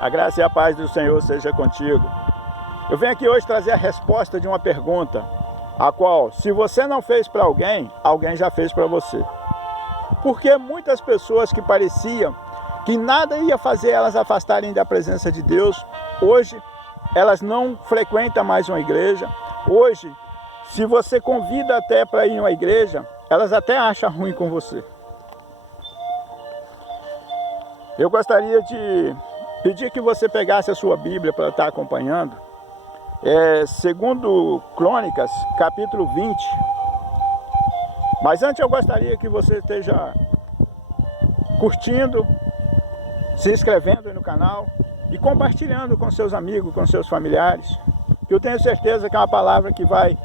A graça e a paz do Senhor seja contigo. Eu venho aqui hoje trazer a resposta de uma pergunta, a qual, se você não fez para alguém, alguém já fez para você. Porque muitas pessoas que pareciam que nada ia fazer elas afastarem da presença de Deus, hoje elas não frequentam mais uma igreja. Hoje, se você convida até para ir em uma igreja, elas até acham ruim com você. Eu gostaria de pedir que você pegasse a sua Bíblia para estar acompanhando. Segundo Crônicas, capítulo 20. Mas antes eu gostaria que você esteja curtindo, se inscrevendo aí no canal e compartilhando com seus amigos, com seus familiares, que eu tenho certeza que é uma palavra que vai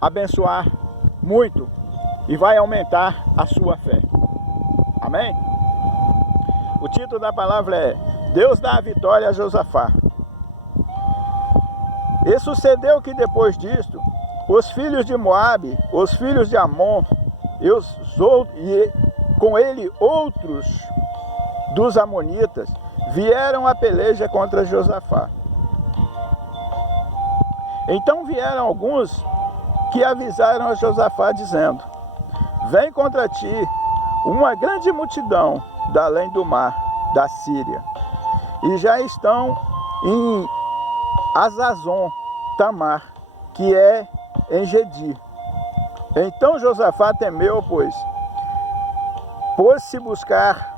abençoar muito e vai aumentar a sua fé. Amém? O título da palavra é Deus dá a vitória a Josafá. E sucedeu que depois disto, os filhos de Moabe, os filhos de Amon e com ele outros dos amonitas vieram a peleja contra Josafá. Então vieram alguns que avisaram a Josafá dizendo: vem contra ti uma grande multidão da além do mar, da Síria, e já estão em Azazon Tamar, que é em Gedi. Então Josafá temeu, pois pôs-se buscar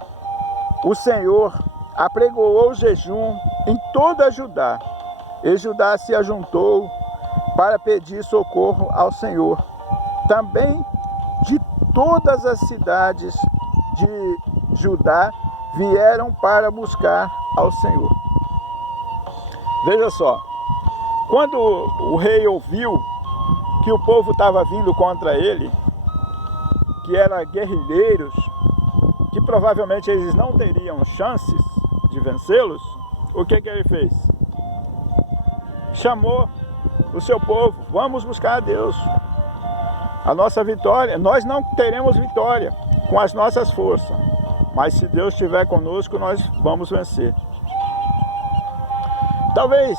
o Senhor, apregoou jejum em toda Judá, e Judá se ajuntou para pedir socorro ao Senhor. Também de todas as cidades de Judá vieram para buscar ao Senhor. Veja só, quando o rei ouviu que o povo estava vindo contra ele, que eram guerrilheiros, que provavelmente eles não teriam chances de vencê-los, o que ele fez? Chamou o seu povo: vamos buscar a Deus. A nossa vitória, nós não teremos vitória com as nossas forças, mas se Deus estiver conosco, nós vamos vencer. Talvez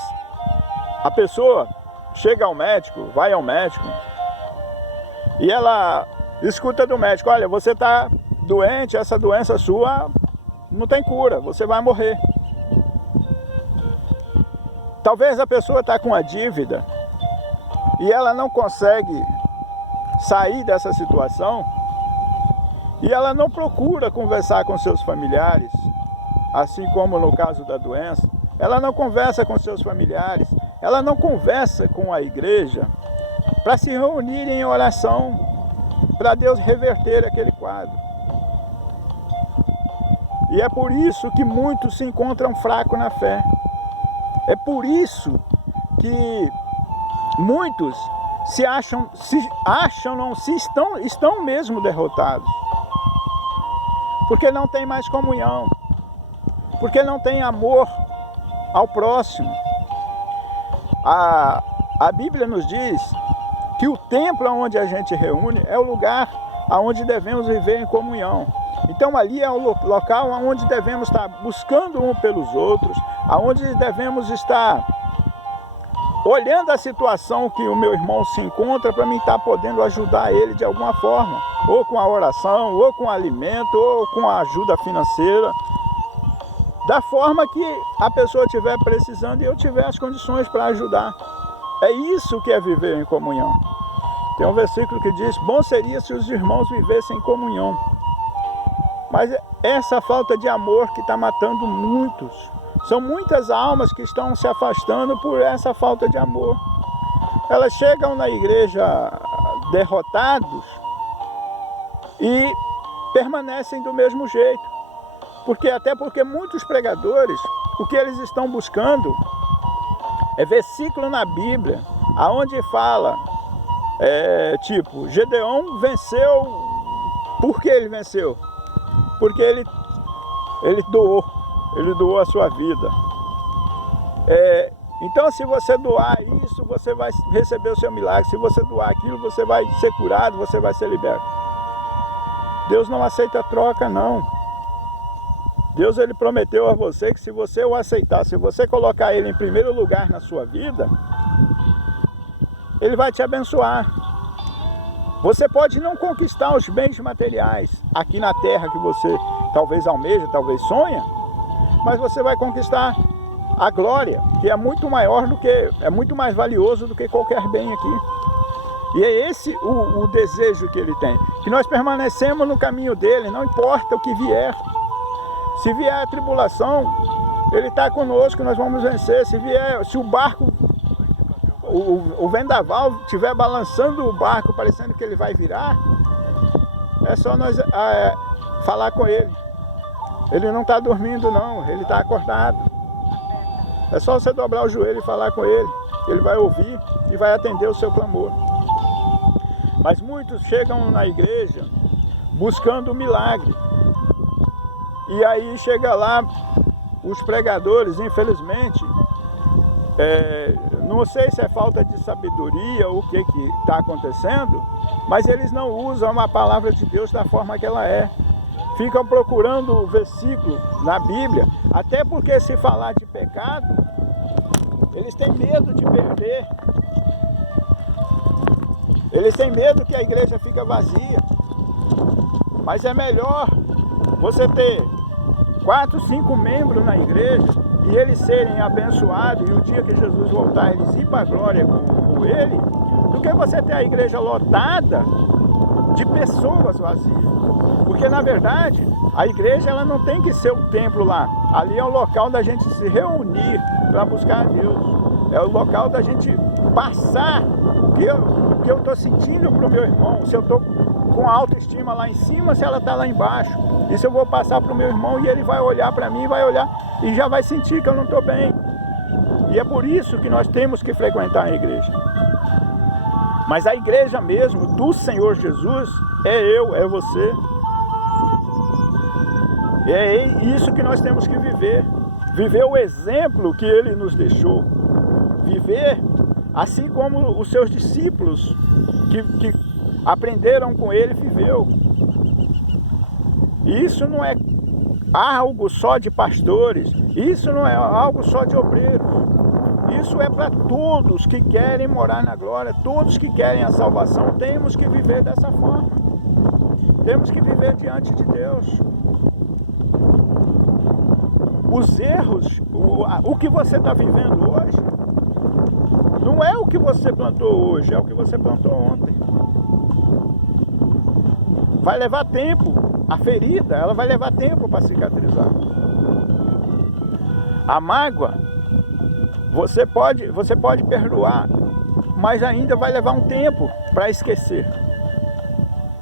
a pessoa chega ao médico, vai ao médico, e ela escuta do médico: olha, você está doente, essa doença sua não tem cura, você vai morrer. Talvez a pessoa está com uma dívida e ela não consegue sair dessa situação, e ela não procura conversar com seus familiares, assim como no caso da doença. Ela não conversa com seus familiares, ela não conversa com a igreja para se reunirem em oração, para Deus reverter aquele quadro. E é por isso que muitos se encontram fracos na fé. É por isso que muitos estão mesmo derrotados. Porque não tem mais comunhão, porque não tem amor ao próximo. A Bíblia nos diz que o templo onde a gente reúne é o lugar onde devemos viver em comunhão. Então ali é o local onde devemos estar buscando um pelos outros, onde devemos estar olhando a situação que o meu irmão se encontra, para mim estar podendo ajudar ele de alguma forma, ou com a oração, ou com alimento, ou com a ajuda financeira, da forma que a pessoa estiver precisando e eu tiver as condições para ajudar. É isso que é viver em comunhão. Tem um versículo que diz: bom seria se os irmãos vivessem em comunhão. Mas essa falta de amor que está matando muitos. São muitas almas que estão se afastando por essa falta de amor. Elas chegam na igreja derrotados e permanecem do mesmo jeito. Até porque muitos pregadores, o que eles estão buscando é versículo na Bíblia, aonde fala, tipo, Gedeão venceu. Por que ele venceu? Porque ele doou a sua vida. Então, se você doar isso, você vai receber o seu milagre. Se você doar aquilo, você vai ser curado, você vai ser liberto. Deus não aceita troca, não. Deus ele prometeu a você que se você o aceitar, se você colocar ele em primeiro lugar na sua vida, ele vai te abençoar. Você pode não conquistar os bens materiais aqui na terra que você talvez almeja, talvez sonha, mas você vai conquistar a glória, que é muito maior do que, é muito mais valioso do que qualquer bem aqui. E é esse o desejo que ele tem, que nós permanecemos no caminho dele, não importa o que vier. Se vier a tribulação, ele está conosco, nós vamos vencer. Se o barco, o vendaval estiver balançando o barco, parecendo que ele vai virar, é só nós falar com ele. Ele não está dormindo não, ele está acordado. É só você dobrar o joelho e falar com ele. Ele vai ouvir e vai atender o seu clamor. Mas muitos chegam na igreja buscando um milagre. E aí chega lá os pregadores, infelizmente, não sei se é falta de sabedoria ou o que está acontecendo, mas eles não usam a palavra de Deus da forma que ela é. Ficam procurando o versículo na Bíblia, até porque se falar de pecado, eles têm medo de perder. Eles têm medo que a igreja fique vazia. Mas é melhor você ter 4, 5 membros na igreja e eles serem abençoados e o dia que Jesus voltar eles ir para a glória com ele, do que você ter a igreja lotada de pessoas vazias. Porque na verdade a igreja ela não tem que ser o templo lá. Ali é o local da gente se reunir para buscar a Deus. É o local da gente passar o que eu estou sentindo para o meu irmão. Se eu estou com a autoestima lá em cima, se ela está lá embaixo. Isso eu vou passar para o meu irmão e ele vai olhar para mim, vai olhar e já vai sentir que eu não estou bem. E é por isso que nós temos que frequentar a igreja. Mas a igreja mesmo do Senhor Jesus é eu, é você. É isso que nós temos que viver. Viver o exemplo que ele nos deixou. Viver assim como os seus discípulos que aprenderam com ele, viveu. Isso não é algo só de pastores, isso não é algo só de obreiros. Isso é para todos que querem morar na glória, todos que querem a salvação, temos que viver dessa forma. Temos que viver diante de Deus. Os erros, o que você está vivendo hoje, não é o que você plantou hoje, é o que você plantou ontem. Vai levar tempo, a ferida, ela vai levar tempo para cicatrizar. A mágoa, você pode perdoar, mas ainda vai levar um tempo para esquecer.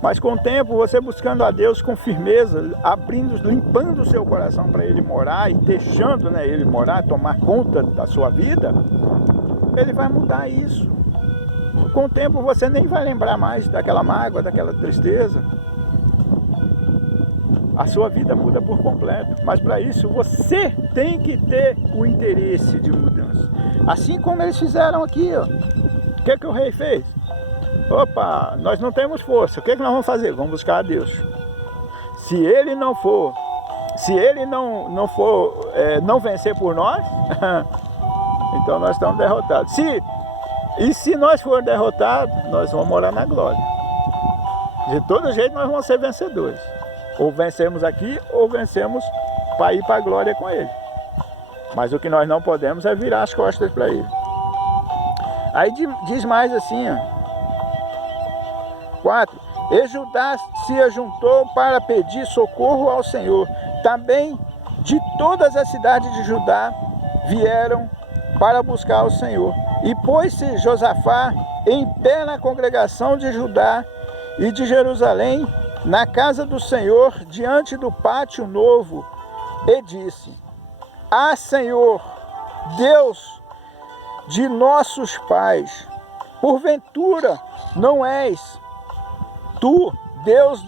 Mas com o tempo, você buscando a Deus com firmeza, abrindo, limpando o seu coração para Ele morar e deixando, né, Ele morar, tomar conta da sua vida, Ele vai mudar isso. Com o tempo, você nem vai lembrar mais daquela mágoa, daquela tristeza. A sua vida muda por completo. Mas para isso, você tem que ter o interesse de mudança. Assim como eles fizeram aqui, ó. O que o rei fez? Opa, nós não temos força, o que nós vamos fazer? Vamos buscar a Deus. Se ele não for, não vencer por nós, então nós estamos derrotados. Se nós formos derrotados, nós vamos morar na glória. De todo jeito nós vamos ser vencedores. Ou vencemos aqui, ou vencemos para ir para a glória com ele. Mas o que nós não podemos é virar as costas para ele. Aí diz mais assim, ó. 4. E Judá se ajuntou para pedir socorro ao Senhor. Também de todas as cidades de Judá vieram para buscar o Senhor. E pôs-se Josafá em pé na congregação de Judá e de Jerusalém, na casa do Senhor, diante do pátio novo, e disse: Ah, Senhor, Deus de nossos pais, porventura não és Tu, Deus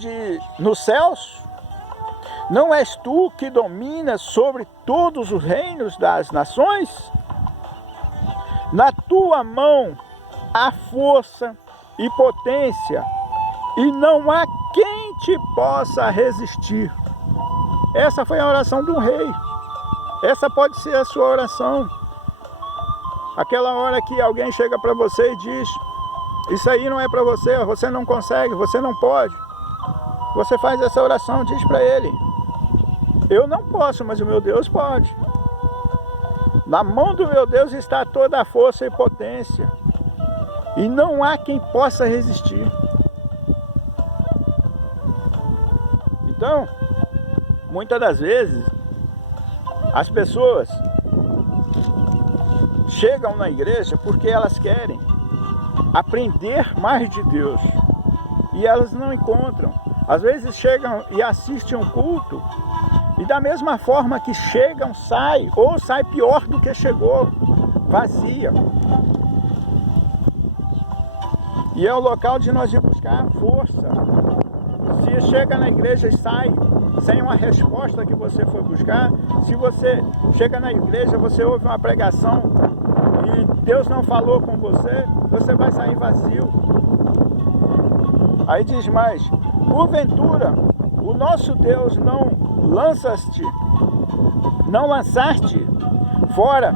nos céus? Não és tu que dominas sobre todos os reinos das nações? Na tua mão há força e potência, e não há quem te possa resistir. Essa foi a oração de um rei. Essa pode ser a sua oração. Aquela hora que alguém chega para você e diz: isso aí não é para você, você não consegue, você não pode. Você faz essa oração, diz para ele: eu não posso, mas o meu Deus pode. Na mão do meu Deus está toda a força e potência, e não há quem possa resistir. Então, muitas das vezes, as pessoas chegam na igreja porque elas querem aprender mais de Deus, e elas não encontram. Às vezes chegam e assistem um culto, e da mesma forma que chegam, sai, ou sai pior do que chegou, vazia. E é o local de nós ir buscar força. Se chega na igreja e sai sem uma resposta que você foi buscar, se você chega na igreja, você ouve uma pregação e Deus não falou com você, você vai sair vazio. Aí diz mais: porventura, o nosso Deus não lançaste fora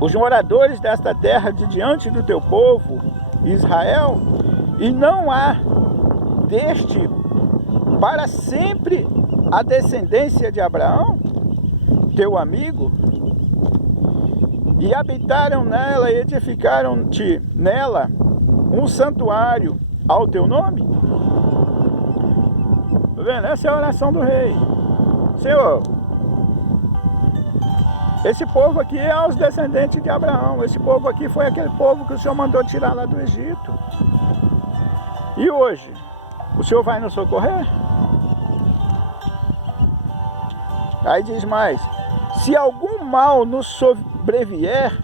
os moradores desta terra de diante do teu povo, Israel, e não há deste para sempre a descendência de Abraão, teu amigo? E habitaram nela e edificaram-te nela um santuário ao teu nome? Tá vendo? Essa é a oração do rei. Senhor, esse povo aqui é os descendentes de Abraão. Esse povo aqui foi aquele povo que o Senhor mandou tirar lá do Egito. E hoje, o Senhor vai nos socorrer? Aí diz mais: se algum mal nos sobrevier,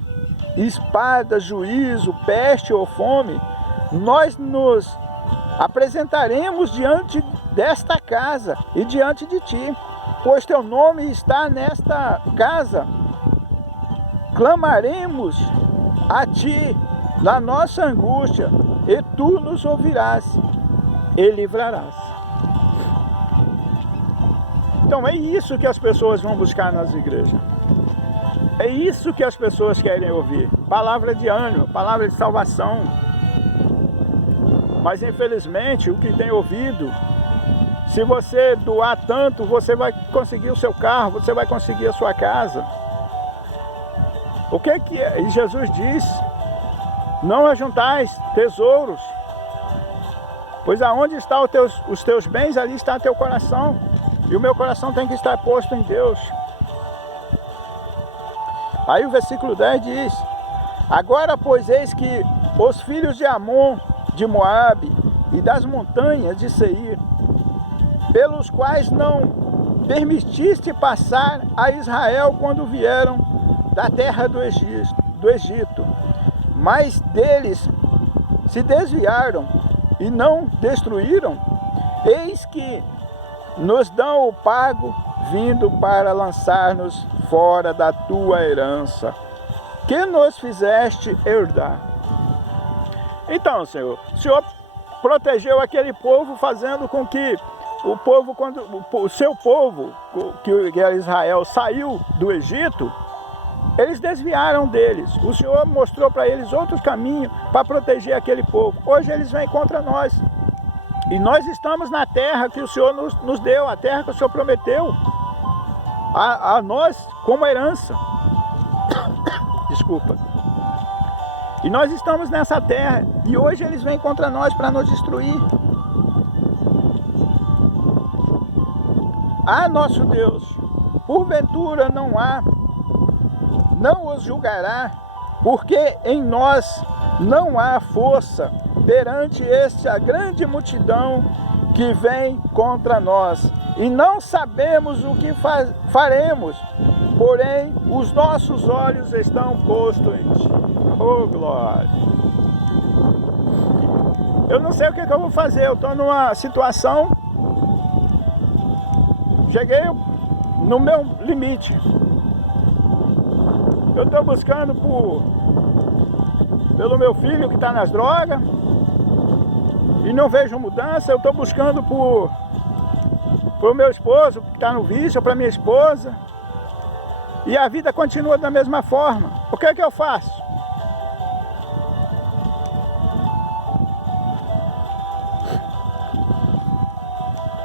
espada, juízo, peste ou fome, nós nos apresentaremos diante desta casa e diante de ti, pois teu nome está nesta casa. Clamaremos a ti na nossa angústia, e tu nos ouvirás e livrarás. Então é isso que as pessoas vão buscar nas igrejas. É isso que as pessoas querem ouvir. Palavra de ânimo, palavra de salvação. Mas infelizmente o que tem ouvido: se você doar tanto, você vai conseguir o seu carro, você vai conseguir a sua casa. O que é? E Jesus diz: não ajuntais tesouros, pois aonde estão os teus bens, ali está teu coração. E o meu coração tem que estar posto em Deus. Aí o versículo 10 diz: agora, pois, eis que os filhos de Amon, de Moabe e das montanhas de Seir, pelos quais não permitiste passar a Israel quando vieram da terra do Egito, mas deles se desviaram e não destruíram, eis que nos dão o pago, vindo para lançar-nos fora da tua herança, que nos fizeste herdar. Então, Senhor, o Senhor protegeu aquele povo, fazendo com que o povo, quando o seu povo, que era Israel, saiu do Egito, eles desviaram deles. O Senhor mostrou para eles outros caminhos para proteger aquele povo. Hoje eles vêm contra nós. E nós estamos na terra que o Senhor nos deu, a terra que o Senhor prometeu a nós como herança. Desculpa. E nós estamos nessa terra, e hoje eles vêm contra nós para nos destruir. Ah, nosso Deus, porventura não os julgará, porque em nós não há força perante esta grande multidão que vem contra nós, e não sabemos o que faremos, porém os nossos olhos estão postos em ti. Oh, glória! Eu não sei o que eu vou fazer, eu estou numa situação, cheguei no meu limite. Eu estou buscando pelo meu filho que está nas drogas, e não vejo mudança. Eu estou buscando para o meu esposo que está no vício, ou para minha esposa. E a vida continua da mesma forma. O que é que eu faço?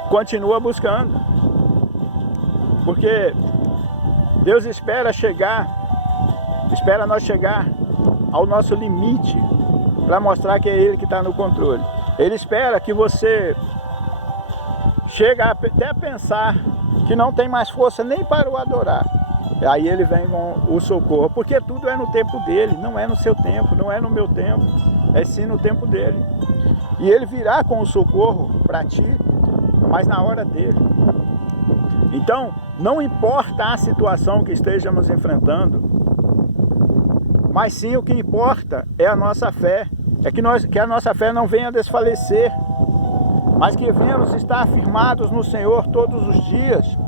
Continua buscando. Porque Deus espera nós chegar ao nosso limite para mostrar que é Ele que está no controle. Ele espera que você chegue até a pensar que não tem mais força nem para o adorar. Aí Ele vem com o socorro, porque tudo é no tempo dEle, não é no seu tempo, não é no meu tempo, é sim no tempo dEle. E Ele virá com o socorro para ti, mas na hora dEle. Então, não importa a situação que estejamos enfrentando, mas sim o que importa é a nossa fé, que a nossa fé não venha desfalecer, mas que venhamos estar firmados no Senhor todos os dias,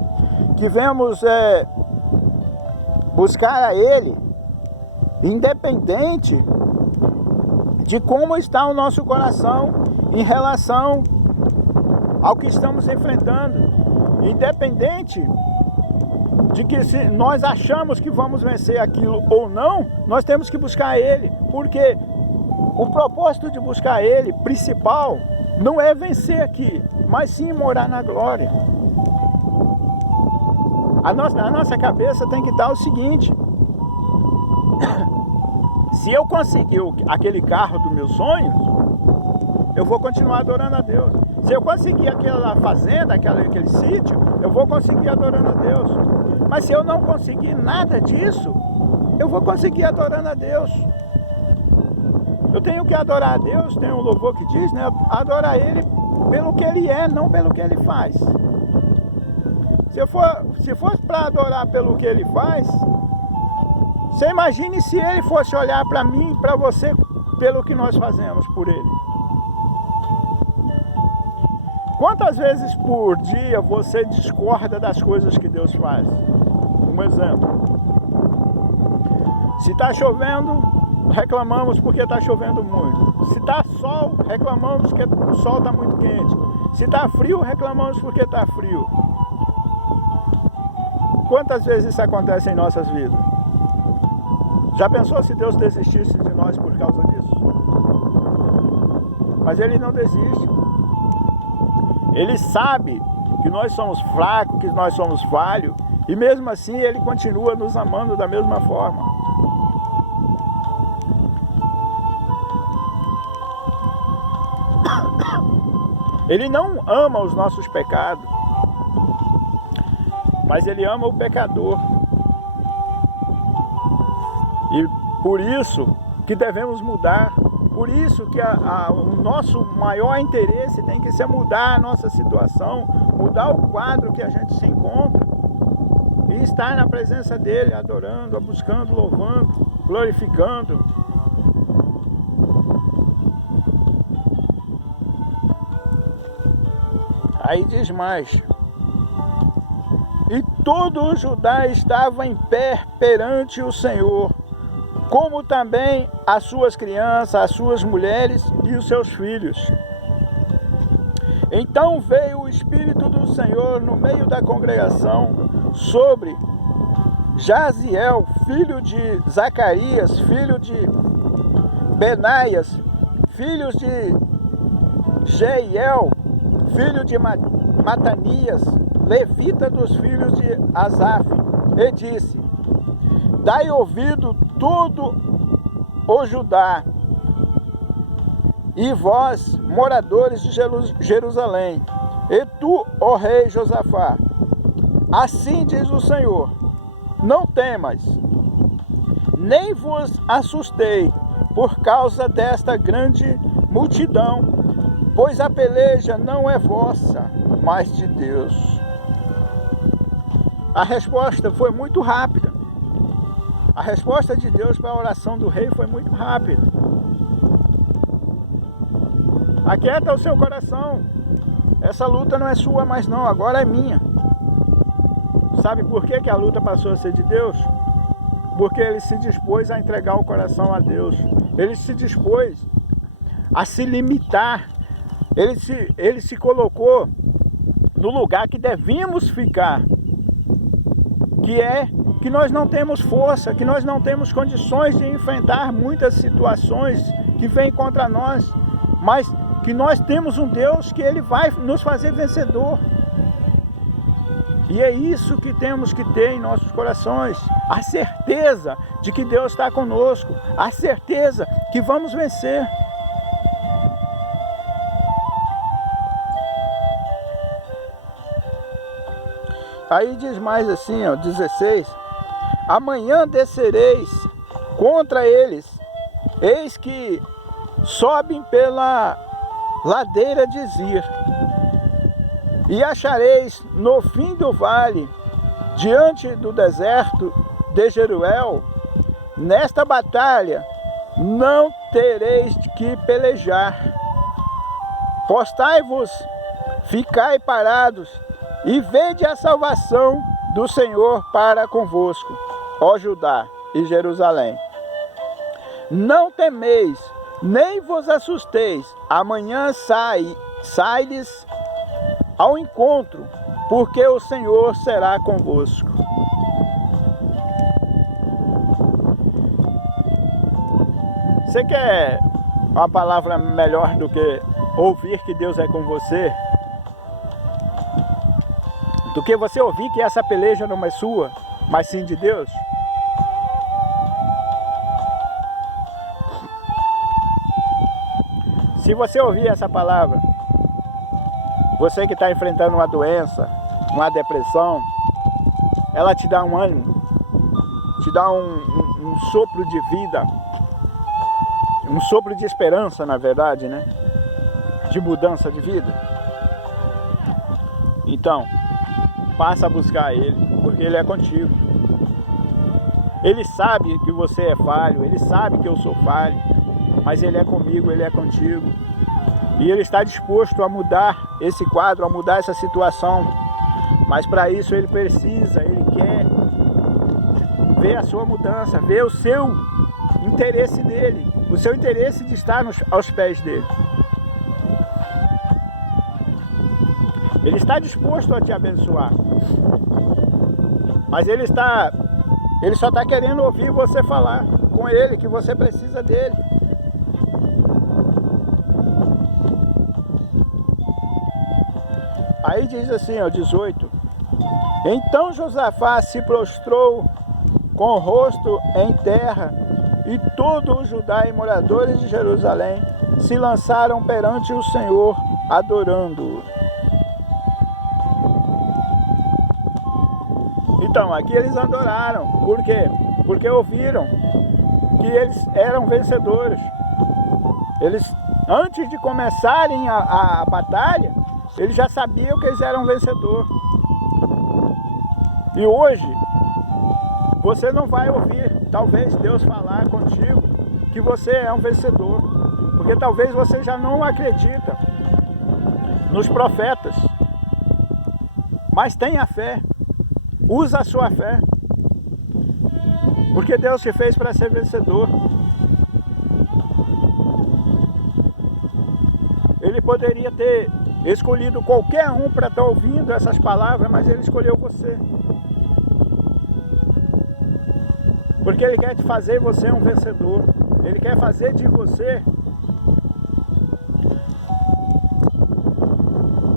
que venhamos buscar a Ele, independente de como está o nosso coração em relação ao que estamos enfrentando, independente de que se nós achamos que vamos vencer aquilo ou não, nós temos que buscar Ele, porque o propósito de buscar Ele, principal, não é vencer aqui, mas sim morar na glória. A nossa cabeça tem que estar o seguinte: se eu conseguir aquele carro dos meus sonhos, eu vou continuar adorando a Deus. Se eu conseguir aquela fazenda, aquele sítio, eu vou conseguir adorando a Deus. Mas se eu não conseguir nada disso, eu vou conseguir adorando a Deus. Eu tenho que adorar a Deus, tem um louvor que diz, né? Adorar Ele pelo que Ele é, não pelo que Ele faz. Se fosse para adorar pelo que Ele faz, você imagine se Ele fosse olhar para mim, para você, pelo que nós fazemos por Ele. Quantas vezes por dia você discorda das coisas que Deus faz? Um exemplo. Se está chovendo, reclamamos porque está chovendo muito. Se está sol, reclamamos porque o sol está muito quente. Se está frio, reclamamos porque está frio. Quantas vezes isso acontece em nossas vidas? Já pensou se Deus desistisse de nós por causa disso? Mas Ele não desiste. Ele sabe que nós somos fracos, que nós somos falhos, e mesmo assim Ele continua nos amando da mesma forma. Ele não ama os nossos pecados, mas Ele ama o pecador. E por isso que devemos mudar. Por isso que o nosso maior interesse tem que ser mudar a nossa situação, mudar o quadro que a gente se encontra e estar na presença dEle, adorando, buscando, louvando, glorificando. Aí diz mais: e todo o Judá estava em pé perante o Senhor, como também as suas crianças, as suas mulheres e os seus filhos. Então veio o Espírito do Senhor no meio da congregação sobre Jaziel, filho de Zacarias, filho de Benaias, filhos de Jeiel, filho de Matanias, levita dos filhos de Asaf, e disse: dai ouvido todo o Judá, e vós, moradores de Jerusalém, e tu, ó rei Josafá, assim diz o Senhor: não temas, nem vos assustei por causa desta grande multidão, pois a peleja não é vossa, mas de Deus. A resposta foi muito rápida. A resposta de Deus para a oração do rei foi muito rápida. Aquieta o seu coração. Essa luta não é sua mais não, agora é minha. Sabe por que a luta passou a ser de Deus? Porque ele se dispôs a entregar o coração a Deus. Ele se dispôs a se limitar. Ele se colocou no lugar que devemos ficar, que é que nós não temos força, que nós não temos condições de enfrentar muitas situações que vêm contra nós, mas que nós temos um Deus que Ele vai nos fazer vencedor. E é isso que temos que ter em nossos corações, a certeza de que Deus está conosco, a certeza que vamos vencer. Aí diz mais assim, ó, 16: amanhã descereis contra eles, eis que sobem pela ladeira de Zir, e achareis no fim do vale, diante do deserto de Jeruel. Nesta batalha não tereis que pelejar. Postai-vos, ficai parados, e vede a salvação do Senhor para convosco, ó Judá e Jerusalém. Não temeis, nem vos assusteis. Amanhã sai-lhes ao encontro, porque o Senhor será convosco. Você quer uma palavra melhor do que ouvir que Deus é com você? Do que você ouvir que essa peleja não é sua, mas sim de Deus? Se você ouvir essa palavra, você que está enfrentando uma doença, uma depressão, ela te dá um ânimo, te dá um sopro de vida, um sopro de esperança, na verdade, né? De mudança de vida. Então, passa a buscar Ele, porque Ele é contigo. Ele sabe que você é falho, Ele sabe que eu sou falho, mas Ele é comigo, Ele é contigo. E Ele está disposto a mudar esse quadro, a mudar essa situação. Mas para isso Ele precisa, Ele quer ver a sua mudança, ver o seu interesse dEle, o seu interesse de estar aos pés dEle. Ele está disposto a te abençoar. Mas Ele só está querendo ouvir você falar com Ele, que você precisa dEle. Aí diz assim, ó, 18: então Josafá se prostrou com o rosto em terra, e todo o Judá e moradores de Jerusalém se lançaram perante o Senhor, adorando-o. Então, aqui eles adoraram. Por quê? Porque ouviram que eles eram vencedores. Eles, antes de começarem a batalha, eles já sabiam que eles eram vencedores. E hoje, você não vai ouvir, talvez, Deus falar contigo que você é um vencedor. Porque talvez você já não acredita nos profetas. Mas tenha fé. Usa a sua fé. Porque Deus te fez para ser vencedor. Ele poderia ter escolhido qualquer um para estar ouvindo essas palavras, mas Ele escolheu você. Porque Ele quer te fazer você um vencedor. Ele quer fazer de você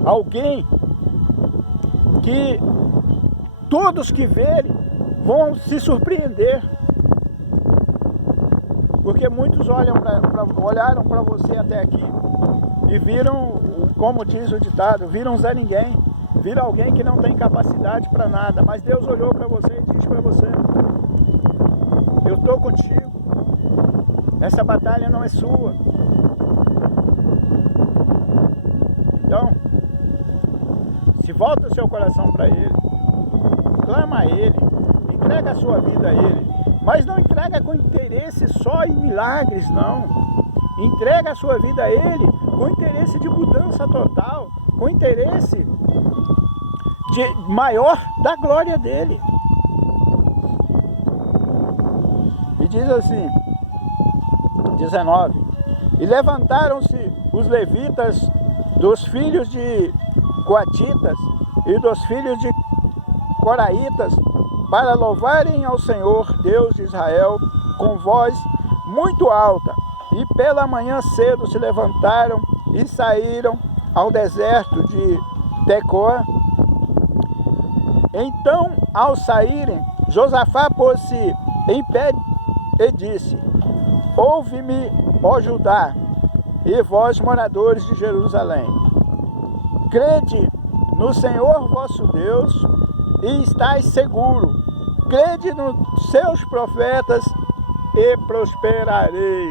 alguém que todos que verem vão se surpreender. Porque muitos olharam para você até aqui e viram, como diz o ditado, viram Zé Ninguém. Viram alguém que não tem capacidade para nada. Mas Deus olhou para você e disse para você: eu estou contigo. Essa batalha não é sua. Então, se volta o seu coração para Ele, clama a Ele, entrega a sua vida a Ele, mas não entrega com interesse só em milagres, não. Entrega a sua vida a Ele com interesse de mudança total, com interesse maior da glória dEle. E diz assim, 19: e levantaram-se os levitas dos filhos de coatitas e dos filhos de coraitas, para louvarem ao Senhor, Deus de Israel, com voz muito alta. E pela manhã cedo se levantaram e saíram ao deserto de Tecoa. Então, ao saírem, Josafá pôs-se em pé e disse: ouve-me, ó Judá, e vós, moradores de Jerusalém. Crede no Senhor vosso Deus e estáis seguro. Crede nos seus profetas e prosperarei.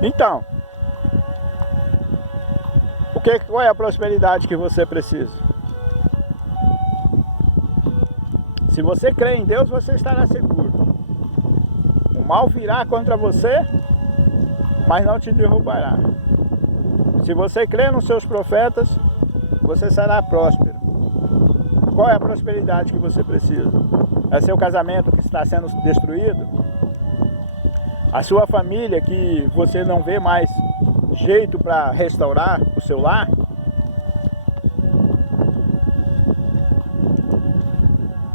Então, qual é a prosperidade que você precisa? Se você crê em Deus, você estará seguro. O mal virá contra você, mas não te derrubará. Se você crê nos seus profetas, você será próspero. Qual é a prosperidade que você precisa? É seu casamento que está sendo destruído? A sua família que você não vê mais jeito para restaurar o seu lar?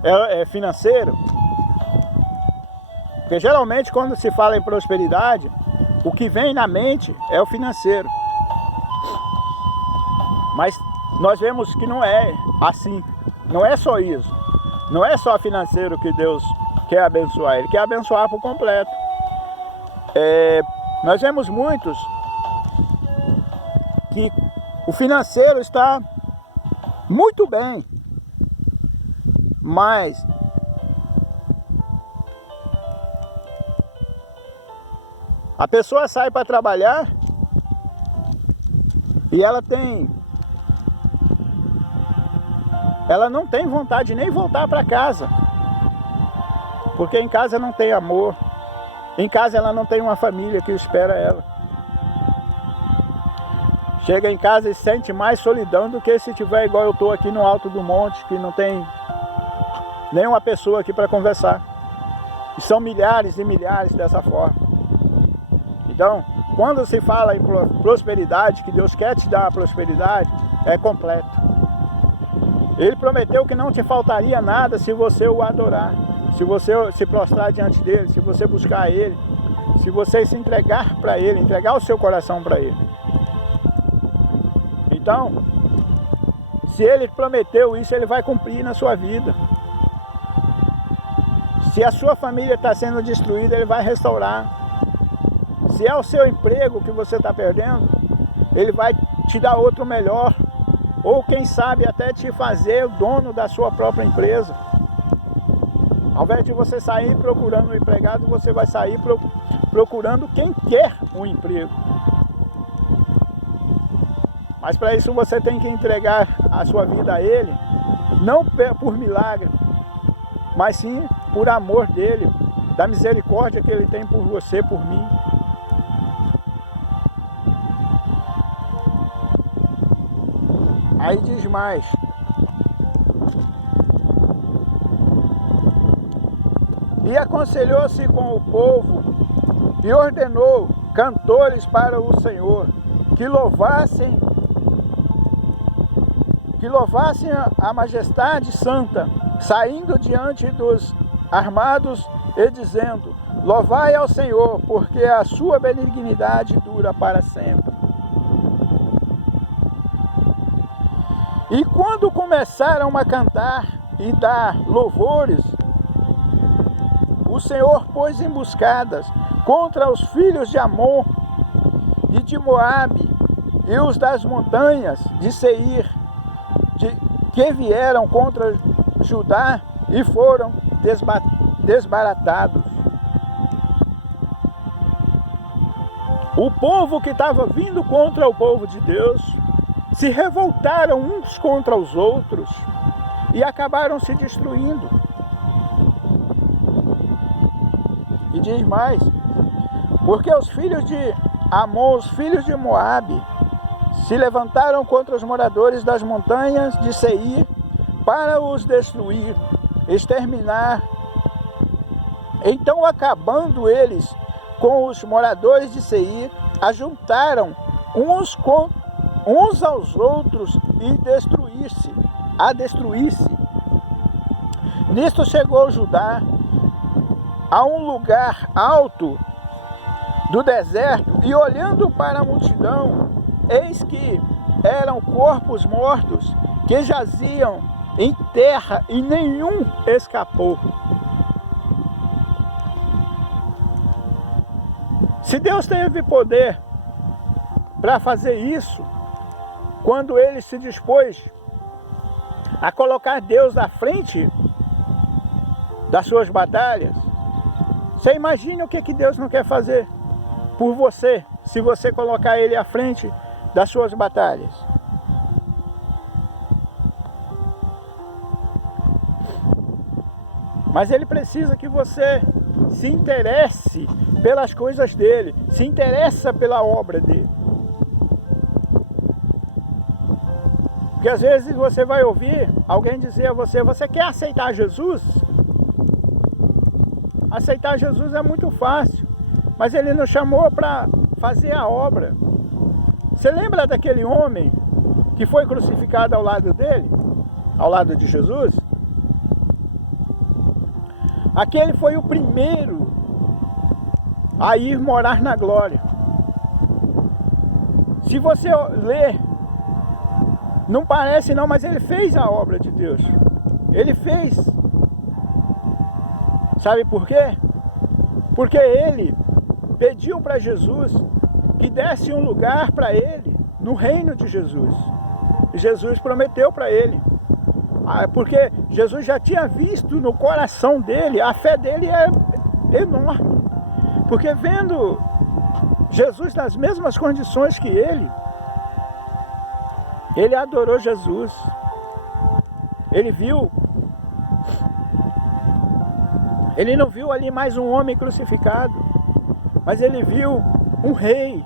É financeiro? Porque geralmente quando se fala em prosperidade, o que vem na mente é o financeiro. Mas nós vemos que não é assim. Não é só isso. Não é só financeiro que Deus quer abençoar. Ele quer abençoar por completo. Nós vemos muitos que o financeiro está muito bem, mas a pessoa sai para trabalhar e ela não tem vontade de nem voltar para casa, porque em casa não tem amor, em casa ela não tem uma família que espera ela. Chega em casa e sente mais solidão do que se tiver igual eu estou aqui no alto do monte, que não tem nenhuma pessoa aqui para conversar. E são milhares e milhares dessa forma. Então, quando se fala em prosperidade, que Deus quer te dar a prosperidade, é completo. Ele prometeu que não te faltaria nada se você o adorar, se você se prostrar diante dele, se você buscar ele, se você se entregar para ele, entregar o seu coração para ele. Então, se ele prometeu isso, ele vai cumprir na sua vida. Se a sua família está sendo destruída, ele vai restaurar. Se é o seu emprego que você está perdendo, ele vai te dar outro melhor. Ou quem sabe até te fazer o dono da sua própria empresa. Ao invés de você sair procurando um empregado, você vai sair procurando quem quer um emprego. Mas para isso você tem que entregar a sua vida a ele, não por milagre, mas sim por amor dele, da misericórdia que ele tem por você, por mim. Aí diz mais: e aconselhou-se com o povo e ordenou cantores para o Senhor, que louvassem a majestade santa, saindo diante dos armados e dizendo: louvai ao Senhor, porque a sua benignidade dura para sempre. E quando começaram a cantar e dar louvores, o Senhor pôs emboscadas contra os filhos de Amon e de Moabe e os das montanhas de Seir, que vieram contra Judá e foram desbaratados. O povo que estava vindo contra o povo de Deus se revoltaram uns contra os outros e acabaram se destruindo. E diz mais: porque os filhos de Amon, os filhos de Moabe, se levantaram contra os moradores das montanhas de Seir para os destruir, exterminar. Então, acabando eles com os moradores de Seir, ajuntaram uns uns aos outros e a destruir-se. Nisto chegou Judá a um lugar alto do deserto e olhando para a multidão, eis que eram corpos mortos que jaziam em terra e nenhum escapou. Se Deus teve poder para fazer isso, quando ele se dispôs a colocar Deus à frente das suas batalhas, você imagina o que Deus não quer fazer por você, se você colocar ele à frente das suas batalhas. Mas ele precisa que você se interesse pelas coisas dele, se interessa pela obra dele. Porque às vezes você vai ouvir alguém dizer a você, você quer aceitar Jesus? Aceitar Jesus é muito fácil, mas ele nos chamou para fazer a obra. Você lembra daquele homem que foi crucificado ao lado dele? Ao lado de Jesus? Aquele foi o primeiro a ir morar na glória. Se você ler, não parece não, mas ele fez a obra de Deus. Ele fez. Sabe por quê? Porque ele pediu para Jesus que desse um lugar para ele no reino de Jesus. E Jesus prometeu para ele. Porque Jesus já tinha visto no coração dele, a fé dele é enorme. Porque vendo Jesus nas mesmas condições que ele adorou Jesus. Ele viu. Ele não viu ali mais um homem crucificado, mas ele viu um rei,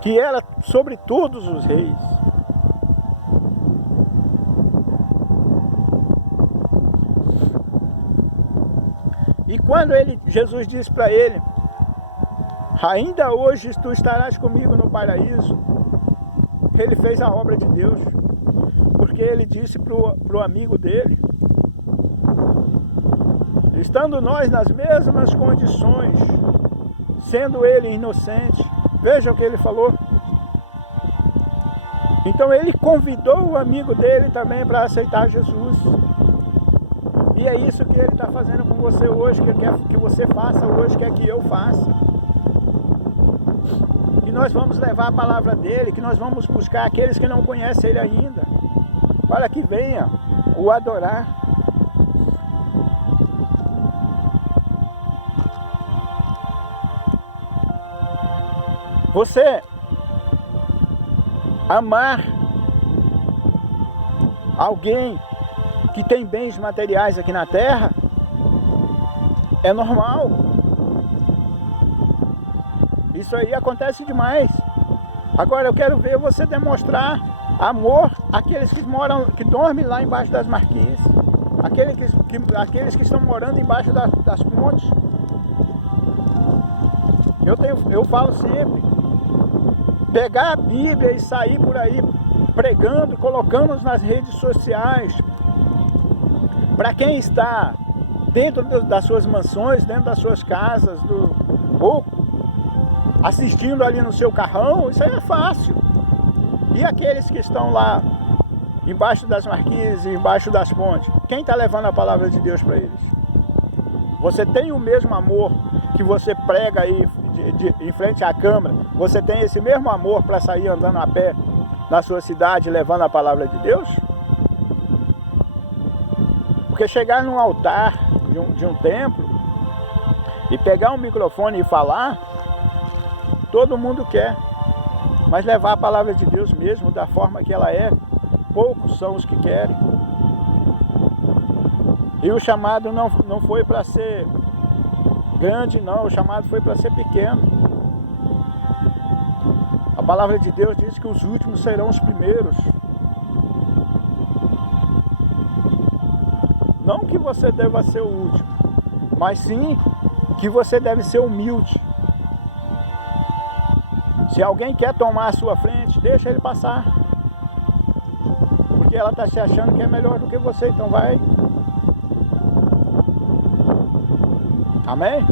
que era sobre todos os reis. E quando Jesus disse para ele, ainda hoje tu estarás comigo no paraíso, ele fez a obra de Deus, porque ele disse para o amigo dele, estando nós nas mesmas condições, sendo ele inocente, veja o que ele falou. Então ele convidou o amigo dele também para aceitar Jesus. E é isso que ele está fazendo com você hoje, que quer que você faça hoje, quer que eu faça. Que nós vamos levar a palavra dele, que nós vamos buscar aqueles que não conhecem ele ainda, para que venha o adorar. Você amar alguém que tem bens materiais aqui na terra é normal. Isso aí acontece demais. Agora eu quero ver você demonstrar amor àqueles que dormem lá embaixo das marquises, aqueles que estão morando embaixo das pontes. Eu falo sempre, pegar a Bíblia e sair por aí pregando, colocando nas redes sociais, para quem está dentro das suas mansões, dentro das suas casas, ou assistindo ali no seu carrão, isso aí é fácil. E aqueles que estão lá embaixo das marquises, embaixo das pontes, quem está levando a palavra de Deus para eles? Você tem o mesmo amor que você prega aí em frente à câmara? Você tem esse mesmo amor para sair andando a pé na sua cidade levando a palavra de Deus? Porque chegar num altar de um templo e pegar um microfone e falar, todo mundo quer. Mas levar a palavra de Deus mesmo da forma que ela é, poucos são os que querem. E o chamado não foi para ser grande, não. O chamado foi para ser pequeno. A palavra de Deus diz que os últimos serão os primeiros. Não que você deva ser o último, mas sim que você deve ser humilde. Se alguém quer tomar a sua frente, deixa ele passar. Porque ela está se achando que é melhor do que você, então vai. Amém?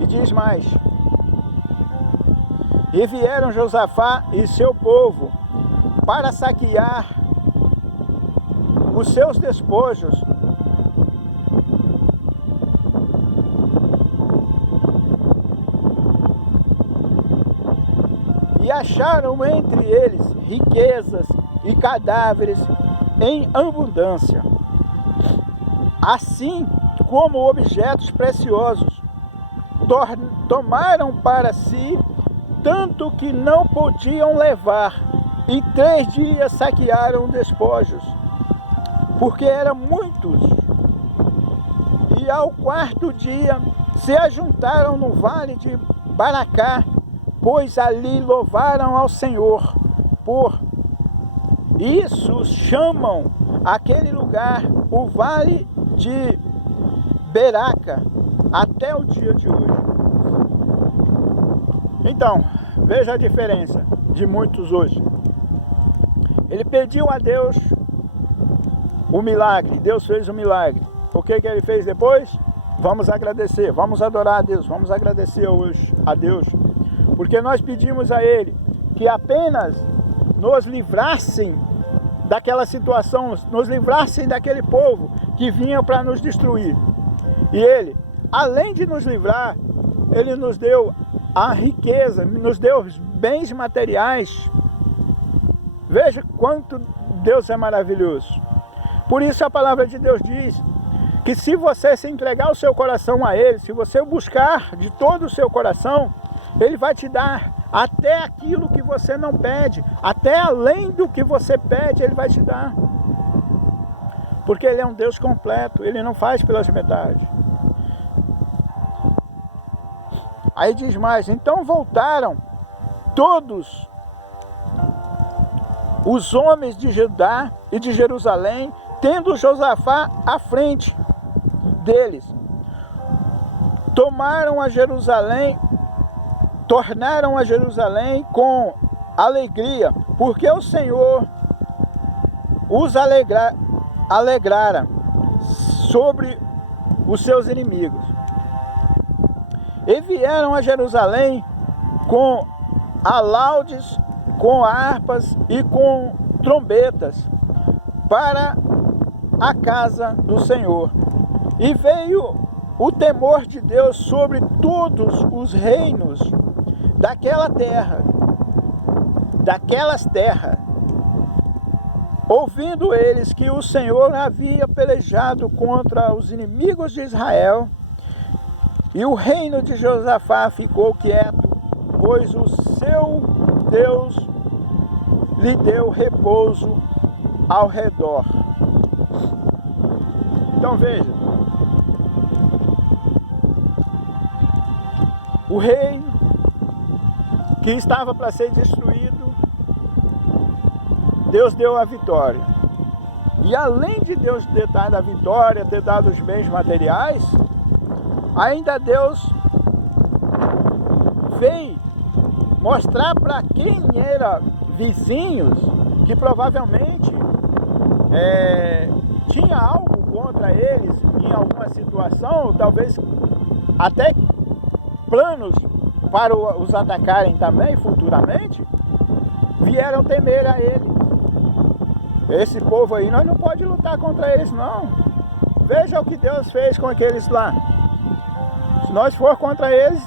E diz mais. E vieram Josafá e seu povo para saquear os seus despojos. E acharam entre eles riquezas e cadáveres em abundância, assim como objetos preciosos. Tomaram para si tanto que não podiam levar. Em 3 dias saquearam despojos, porque eram muitos. E ao 4º dia se ajuntaram no vale de Baracá, pois ali louvaram ao Senhor. Por isso chamam aquele lugar o Vale de Beraca até o dia de hoje. Então, veja a diferença de muitos hoje. Ele pediu a Deus o milagre, Deus fez o milagre. O que ele fez depois? Vamos agradecer, vamos adorar a Deus, vamos agradecer hoje a Deus. Porque nós pedimos a Ele que apenas nos livrassem daquela situação, nos livrassem daquele povo que vinha para nos destruir. E Ele, além de nos livrar, Ele nos deu a riqueza, nos deu os bens materiais. Veja quanto Deus é maravilhoso. Por isso a palavra de Deus diz que se você se entregar o seu coração a Ele, se você o buscar de todo o seu coração, Ele vai te dar até aquilo que você não pede, até além do que você pede, Ele vai te dar. Porque Ele é um Deus completo, Ele não faz pelas metades. Aí diz mais, então voltaram todos os homens de Judá e de Jerusalém, tendo Josafá à frente deles. Tornaram a Jerusalém com alegria, porque o Senhor os alegrara sobre os seus inimigos. E vieram a Jerusalém com alaudes, com harpas e com trombetas para a casa do Senhor. E veio o temor de Deus sobre todos os reinos daquelas terras, ouvindo eles que o Senhor havia pelejado contra os inimigos de Israel, e o reino de Josafá ficou quieto, pois o seu Deus lhe deu repouso ao redor. Então veja, o rei que estava para ser destruído, Deus deu a vitória. E além de Deus ter dado a vitória, ter dado os bens materiais, ainda Deus veio mostrar para quem era vizinhos que provavelmente tinha algo contra eles em alguma situação, talvez até planos para os atacarem também futuramente, vieram temer a ele. Esse povo aí, nós não podemos lutar contra eles não. Veja o que Deus fez com aqueles lá. Se nós for contra eles,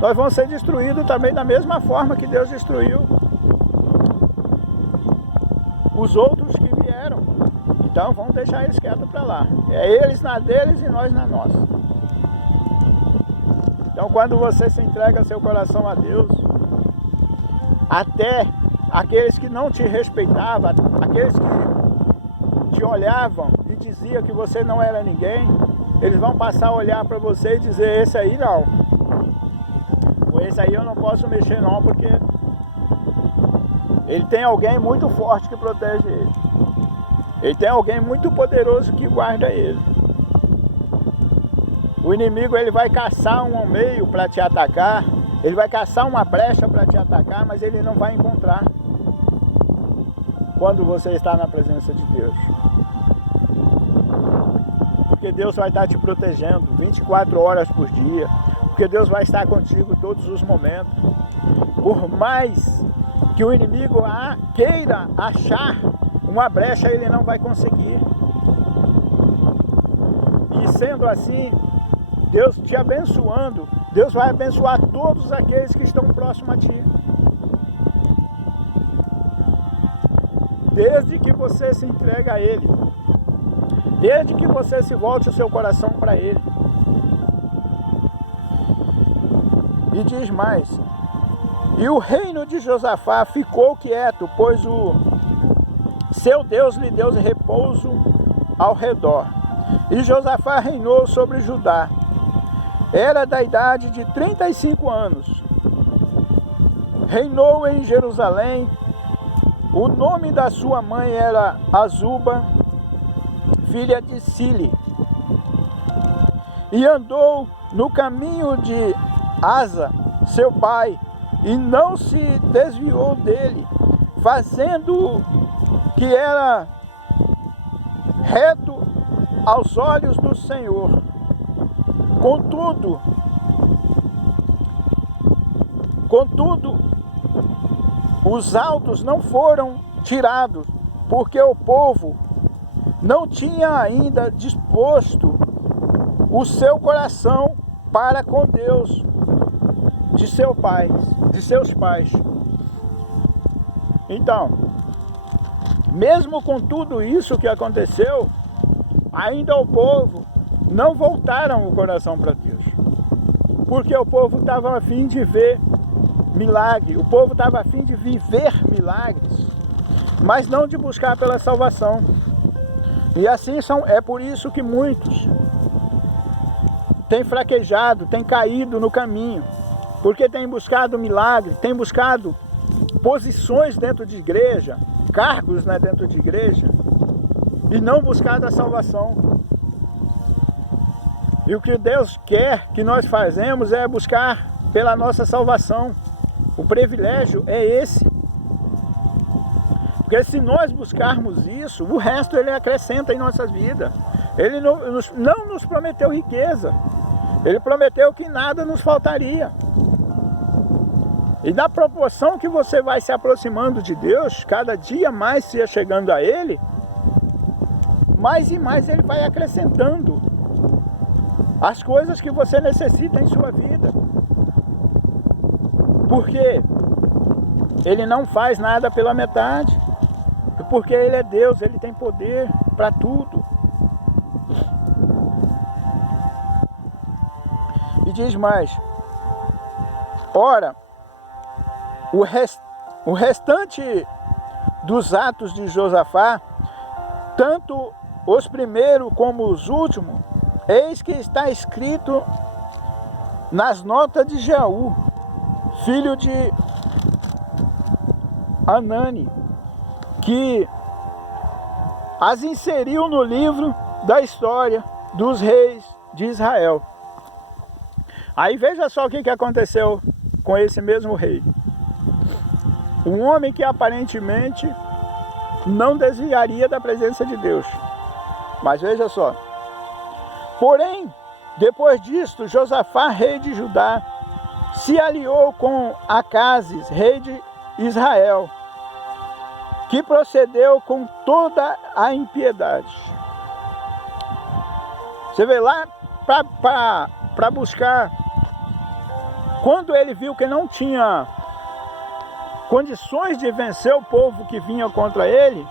nós vamos ser destruídos também da mesma forma que Deus destruiu os outros que vieram. Então vamos deixar eles quietos para lá. É eles na deles e nós na nossa. Então quando você se entrega seu coração a Deus, até aqueles que não te respeitavam, aqueles que te olhavam e diziam que você não era ninguém, eles vão passar a olhar para você e dizer, esse aí não. Com esse aí eu não posso mexer não, porque ele tem alguém muito forte que protege ele. Ele tem alguém muito poderoso que guarda ele. O inimigo ele vai caçar um meio para te atacar, ele vai caçar uma brecha para te atacar, mas ele não vai encontrar quando você está na presença de Deus. Porque Deus vai estar te protegendo 24 horas por dia, porque Deus vai estar contigo todos os momentos. Por mais que o inimigo queira achar uma brecha, ele não vai conseguir. E sendo assim, Deus te abençoando, Deus vai abençoar todos aqueles que estão próximos a ti. Desde que você se entrega a Ele, desde que você se volte o seu coração para Ele. E diz mais: e o reino de Josafá ficou quieto, pois o seu Deus lhe deu repouso ao redor. E Josafá reinou sobre Judá. Era da idade de 35 anos. Reinou em Jerusalém. O nome da sua mãe era Azuba, filha de Sili. E andou no caminho de Asa, seu pai, e não se desviou dele, fazendo o que era reto aos olhos do Senhor. Contudo, os altos não foram tirados, porque o povo não tinha ainda disposto o seu coração para com Deus de seus pais. Então, mesmo com tudo isso que aconteceu, ainda o povo não voltaram o coração para Deus, porque o povo estava a fim de ver milagre, o povo estava a fim de viver milagres, mas não de buscar pela salvação. E assim é por isso que muitos têm fraquejado, têm caído no caminho, porque têm buscado milagre, têm buscado posições dentro de igreja, cargos, né, dentro de igreja, e não buscado a salvação. E o que Deus quer que nós fazemos é buscar pela nossa salvação. O privilégio é esse. Porque se nós buscarmos isso, o resto Ele acrescenta em nossas vidas. Ele não nos prometeu riqueza. Ele prometeu que nada nos faltaria. E na proporção que você vai se aproximando de Deus, cada dia mais se chegando a Ele, mais e mais Ele vai acrescentando as coisas que você necessita em sua vida. Porque Ele não faz nada pela metade. Porque Ele é Deus, Ele tem poder para tudo. E diz mais: ora, o restante dos atos de Josafá, tanto os primeiros como os últimos, eis que está escrito nas notas de Jeú, filho de Anani, que as inseriu no livro da história dos reis de Israel. Aí veja só o que aconteceu com esse mesmo rei. Um homem que aparentemente não desviaria da presença de Deus. Mas veja só. Porém, depois disto, Josafá, rei de Judá, se aliou com Acases, rei de Israel, que procedeu com toda a impiedade. Você vê lá, para buscar, quando ele viu que não tinha condições de vencer o povo que vinha contra ele,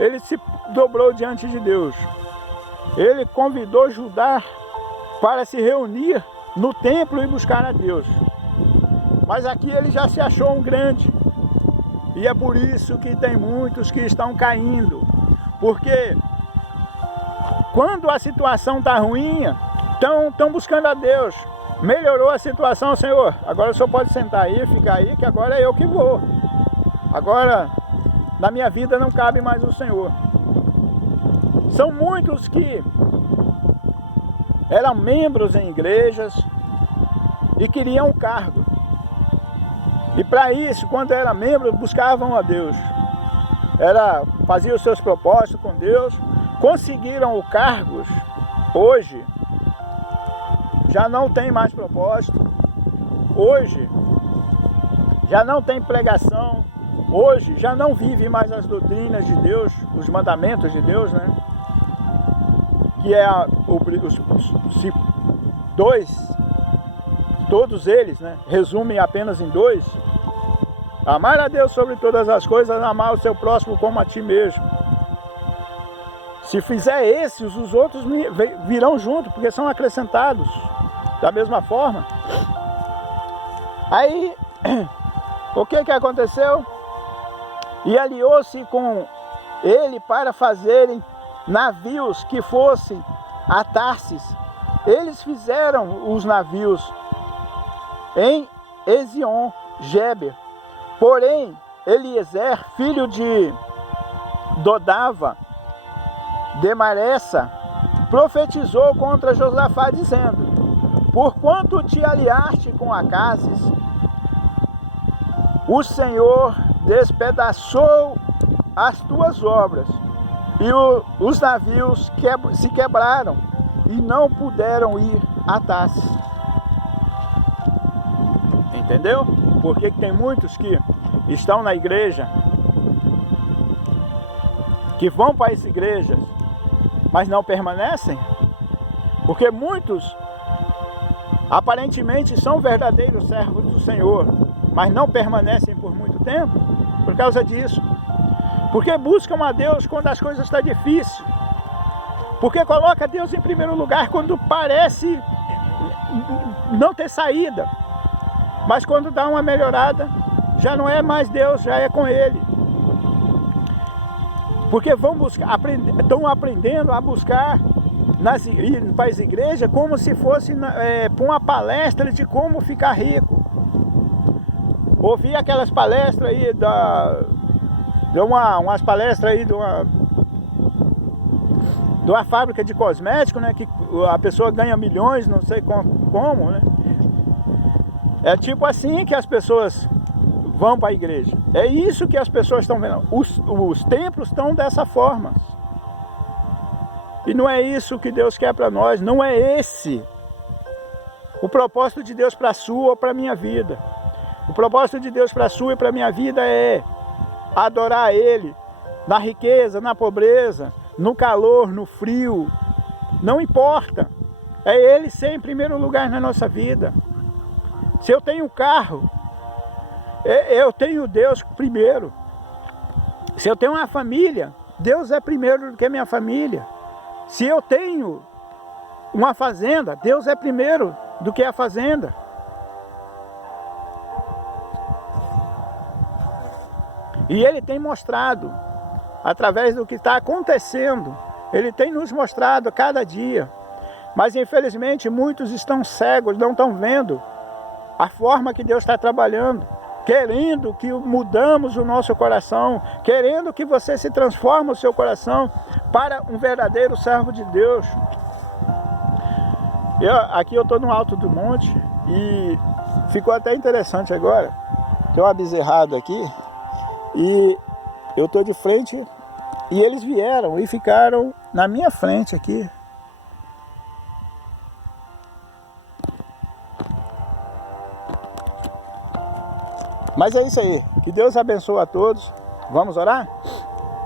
ele se dobrou diante de Deus. Ele convidou Judá para se reunir no templo e buscar a Deus. Mas aqui ele já se achou um grande. E é por isso que tem muitos que estão caindo. Porque quando a situação está ruim, estão buscando a Deus. Melhorou a situação, Senhor, agora o Senhor pode sentar aí, ficar aí, que agora é eu que vou. Agora, na minha vida não cabe mais o Senhor. São muitos que eram membros em igrejas e queriam um cargo. E para isso, quando era membro, buscavam a Deus. Faziam os seus propósitos com Deus, conseguiram o cargos. Hoje já não tem mais propósito. Hoje já não tem pregação. Hoje já não vive mais as doutrinas de Deus, os mandamentos de Deus, né? Que é todos eles, né? Resumem apenas em 2. Amar a Deus sobre todas as coisas, amar o seu próximo como a ti mesmo. Se fizer esses, os outros virão junto, porque são acrescentados da mesma forma. Aí, o que aconteceu? E aliou-se com ele para fazerem navios que fossem a Tarsis. Eles fizeram os navios em Ezion-Geber. Porém, Eliezer, filho de Dodava, de Maressa, profetizou contra Josafá, dizendo: porquanto te aliaste com Acazes, o Senhor despedaçou as tuas obras, e os navios se quebraram, e não puderam ir a Tarsis. Entendeu? Porque tem muitos que estão na igreja, que vão para as igrejas, mas não permanecem. Porque muitos aparentemente são verdadeiros servos do Senhor, mas não permanecem por muito tempo por causa disso. Porque buscam a Deus quando as coisas estão difíceis. Porque coloca Deus em primeiro lugar quando parece não ter saída. Mas quando dá uma melhorada, já não é mais Deus, já é com Ele. Porque estão aprendendo a buscar para as igrejas como se fosse para uma palestra de como ficar rico. Ouvi aquelas palestras aí umas palestras aí de uma fábrica de cosméticos, né? Que a pessoa ganha milhões, não sei como, né? É tipo assim que as pessoas vão para a igreja. É isso que as pessoas estão vendo. Os templos estão dessa forma. E não é isso que Deus quer para nós. Não é esse o propósito de Deus para a sua ou para a minha vida. O propósito de Deus para a sua e para a minha vida é adorar a Ele na riqueza, na pobreza, no calor, no frio. Não importa. É Ele ser em primeiro lugar na nossa vida. Se eu tenho um carro, eu tenho Deus primeiro. Se eu tenho uma família, Deus é primeiro do que a minha família. Se eu tenho uma fazenda, Deus é primeiro do que a fazenda. E Ele tem mostrado, através do que está acontecendo, Ele tem nos mostrado a cada dia. Mas infelizmente muitos estão cegos, não estão vendo a forma que Deus está trabalhando, querendo que mudamos o nosso coração, querendo que você se transforme o seu coração para um verdadeiro servo de Deus. Aqui eu estou no alto do monte e ficou até interessante agora. Tem uma bezerrada aqui e eu estou de frente e eles vieram e ficaram na minha frente aqui. Mas é isso aí, que Deus abençoe a todos. Vamos orar?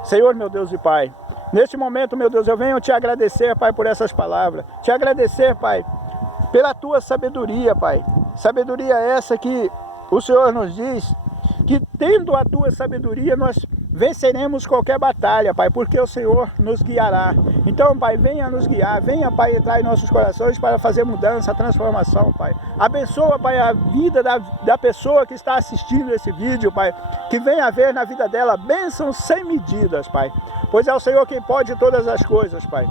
Senhor, meu Deus e Pai, neste momento, meu Deus, eu venho te agradecer, Pai, por essas palavras. Te agradecer, Pai, pela tua sabedoria, Pai. Sabedoria essa que o Senhor nos diz, que tendo a tua sabedoria, nós venceremos qualquer batalha, Pai, porque o Senhor nos guiará. Então, Pai, venha nos guiar, venha, Pai, entrar em nossos corações para fazer mudança, transformação, Pai. Abençoa, Pai, a vida da pessoa que está assistindo esse vídeo, Pai, que venha haver na vida dela bênçãos sem medidas, Pai, pois é o Senhor quem pode todas as coisas, Pai.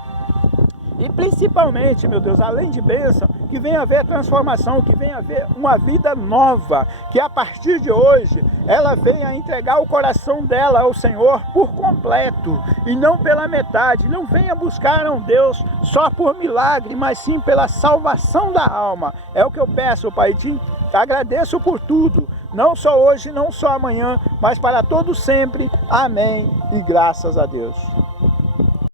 E principalmente, meu Deus, além de bênção, que venha haver transformação, que venha haver uma vida nova, que a partir de hoje ela venha entregar o coração dela ao Senhor por completo e não pela metade. Não venha buscar um Deus só por milagre, mas sim pela salvação da alma. É o que eu peço, Pai, te agradeço por tudo, não só hoje, não só amanhã, mas para todo sempre. Amém e graças a Deus.